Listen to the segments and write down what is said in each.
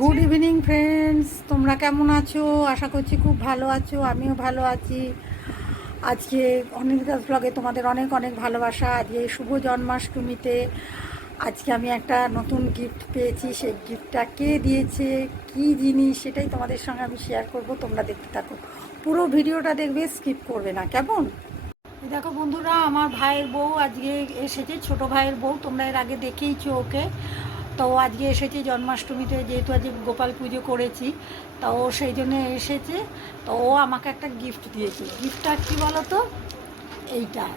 Good evening friends, তোমরা কেমন আছো? আশা করছি খুব ভালো আছো, আমিও ভালো আছি। আজকে অনিন্দিতা ব্লগে তোমাদের অনেক অনেক ভালোবাসা। আজকে শুভ জন্মাষ্টমীতে আজকে আমি একটা নতুন গিফট পেয়েছি। সেই গিফটটা কে দিয়েছে, কি জিনিস, সেটাই তোমাদের সঙ্গে আমি শেয়ার করব। তোমরা দেখতে থাকো, পুরো ভিডিওটা দেখবে, স্কিপ করবে না, কেমন? দেখো বন্ধুরা, আমার ভাইয়ের বউ আজকে এসেছে, ছোট ভাইয়ের বউ। তোমরা এর আগে দেখেইছো ওকে। তো ও আজকে এসেছে জন্মাষ্টমীতে, যেহেতু আজকে গোপাল পুজো করেছি, তো ও সেই জন্য এসেছে। তো ও আমাকে একটা গিফট দিয়েছে। গিফটটা কী বলো তো?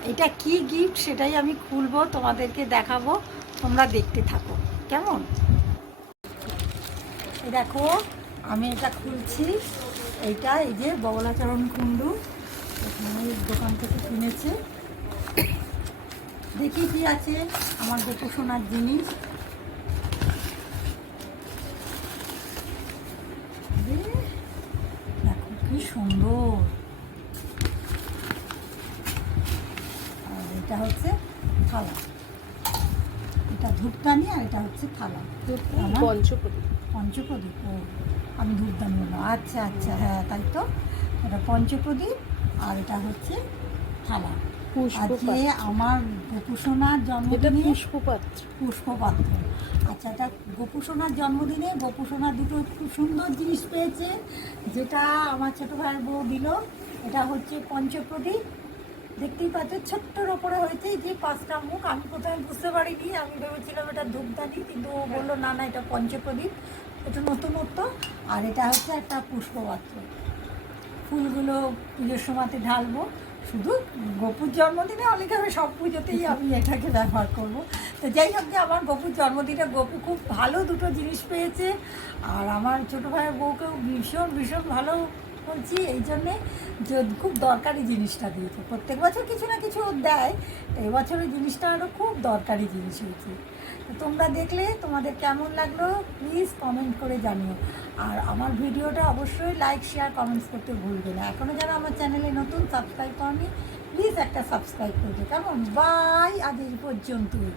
এইটা কি গিফট সেটাই আমি খুলবো, তোমাদেরকে দেখাবো। তোমরা দেখতে থাকো, কেমন? এই দেখো, আমি এটা খুলছি। এই যে বগলাচরণ কুণ্ডু, এখানে দোকান থেকে কিনেছে। দেখি কি আছে আমার গোপু সোনার জিনিস। দেখো কি সুন্দর। আর এটা হচ্ছে থালা, এটা ধূপদানি, আর এটা হচ্ছে থালা। পঞ্চপ্রদীপ। পঞ্চপ্রদীপ, ও আমি ধূপদানি বললাম। আচ্ছা আচ্ছা, হ্যাঁ তাই তো। এটা পঞ্চপ্রদীপ আর এটা হচ্ছে থালা। আজকে আমার গোপুসোনার জন্মদিনে পুষ্পপাত্র। আচ্ছা, এটা গোপুসোনার জন্মদিনে গোপুসোনার দুটো খুব সুন্দর জিনিস পেয়েছে, যেটা আমার ছোটো ভাইয়ের বউ দিল। এটা হচ্ছে পঞ্চপ্রদীপ। দেখতেই পাচ্ছ, ছোট্টর ওপরে হয়েছে যে 5টা মুখ। আমি প্রথমে বুঝতে পারিনি, আমি ভেবেছিলাম এটা ধূপদানি, কিন্তু ও বললো না না, এটা পঞ্চপ্রদীপ, এটা নতুনত্ব। আর এটা হচ্ছে একটা পুষ্পপাত্র, ফুলগুলো পুজোর সময়তে ঢালবো। শুধু গোপুর জন্মদিনে অনেকে, আমি সব পুজোতেই আমি এটাকে ব্যবহার করব। তো যাই হোক, আমার গোপুর জন্মদিনে গোপু খুব ভালো দুটো জিনিস পেয়েছে। আর আমার ছোটো ভাইয়ের বউকেও ভীষণ ভীষণ ভালো বলছি, এই জন্যে যে খুব দরকারি জিনিসটা দিয়েছে। প্রত্যেক বছর কিছু না কিছু দেয়, এবছর ওই জিনিসটা আরও খুব দরকারি জিনিস হয়েছে। তো তোমরা দেখলে তোমাদের কেমন লাগলো প্লিজ কমেন্ট করে জানিও। আর আমার ভিডিওটা অবশ্যই লাইক, শেয়ার, কমেন্টস করতে ভুলবে না। এখনও যারা আমার চ্যানেলে নতুন, সাবস্ক্রাইব করনি, প্লিজ একটা সাবস্ক্রাইব করবে, কেমন? বাই, আজ এই পর্যন্তই।